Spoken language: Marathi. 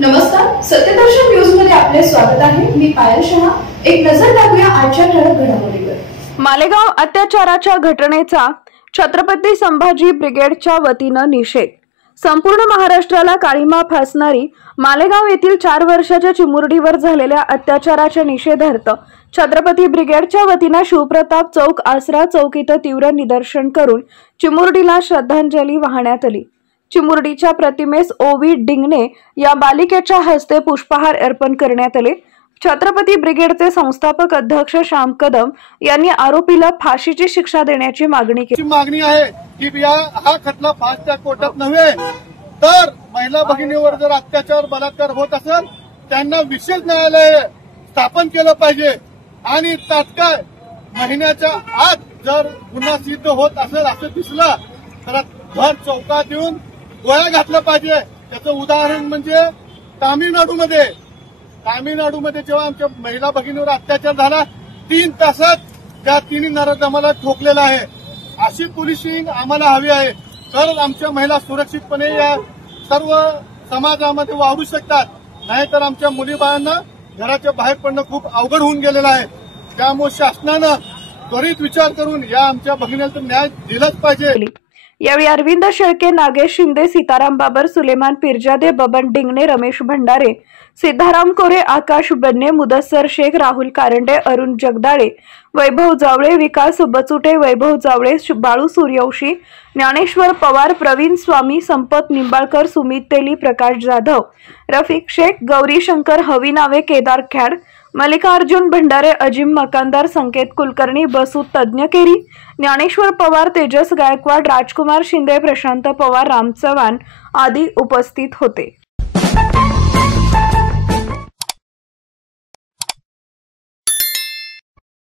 नमस्कार, सत्यदर्शन न्यूज मध्ये आपले स्वागत आहे। मी पायल शहा। एक नजर टाकूया आजच्या ठळक घडामोडीवर। मालेगाव अत्याचाराच्या घटनेचा छत्रपती संभाजी ब्रिगेडच्या वतीने निषेध। संपूर्ण महाराष्ट्राला काळीमा फासणारी मालेगाव येथील 4 वर्षाच्या चिमुरडीवर झालेल्या अत्याचाराच्या निषेधार्थ छत्रपती ब्रिगेडच्या वतीने शिवप्रताप चौक आसरा चौक इथे तीव्र निदर्शन करून चिमुरडीला श्रद्धांजली वाहण्यात आली। चिमुरडीच्या प्रतिमेस ओवी डिंगणे या बालिकेच्या हस्ते पुष्पहार अर्पण करण्यात आले। छत्रपती ब्रिगेडचे संस्थापक अध्यक्ष श्याम कदम यांनी आरोपीला फाशीची शिक्षा देण्याची मागणी केली। मागणी आहे की हा खटला फास्टच्या कोर्टात नव्हे तर महिला भगिनीवर जर अत्याचार बलात्कार होत असेल त्यांना विशेष न्यायालय स्थापन केलं पाहिजे आणि तात्काळ महिन्याच्या आत जर गुन्हा सिद्ध होत असेल असं दिसलं तर भर चौकात येऊन गोळ्या घातलं पाहिजे। त्याचं उदाहरण म्हणजे तामिळनाडूमध्ये जेव्हा आमच्या महिला भगिनीवर अत्याचार झाला 3 तासात त्या तिन्ही नराधमाला ठोकलेलं आहे। अशी पोलिसिंग आम्हाला हवी आहे तर आमच्या महिला सुरक्षितपणे या सर्व समाजामध्ये वावरू शकतात, नाहीतर आमच्या मुली बाळांना घराच्या बाहेर पडणं खूप अवघड होऊन गेलेलं आहे। त्यामुळे शासनानं त्वरित विचार करून या आमच्या भगिनीला न्याय दिलाच पाहिजे। यावेळी अरविंद शेळके, नागेश शिंदे, सीताराम बाबर, सुलेमान पिरजादे, बबन डिंगणे, रमेश भंडारे, सिद्धाराम कोरे, आकाश बन्ने, मुदस्सर शेख, राहुल कारंडे, अरुण जगदाळे, वैभव जावळे, विकास बचुटे, वैभव जावळे, बाळू सूर्यवंशी, ज्ञानेश्वर पवार, प्रवीण स्वामी, संपत निंबाळकर, सुमित तेली, प्रकाश जाधव, रफिक शेख, गौरी शंकर हवीनावे, केदार खॅड, मल्लिकार्जुन भंडारे, अजिम मकानदार, संकेत कुलकर्णी, बसू तज्ञकेरी, ज्ञानेश्वर पवार, तेजस गायकवाड, राजकुमार शिंदे, प्रशांत पवार, राम चव्हाण आदी उपस्थित होते।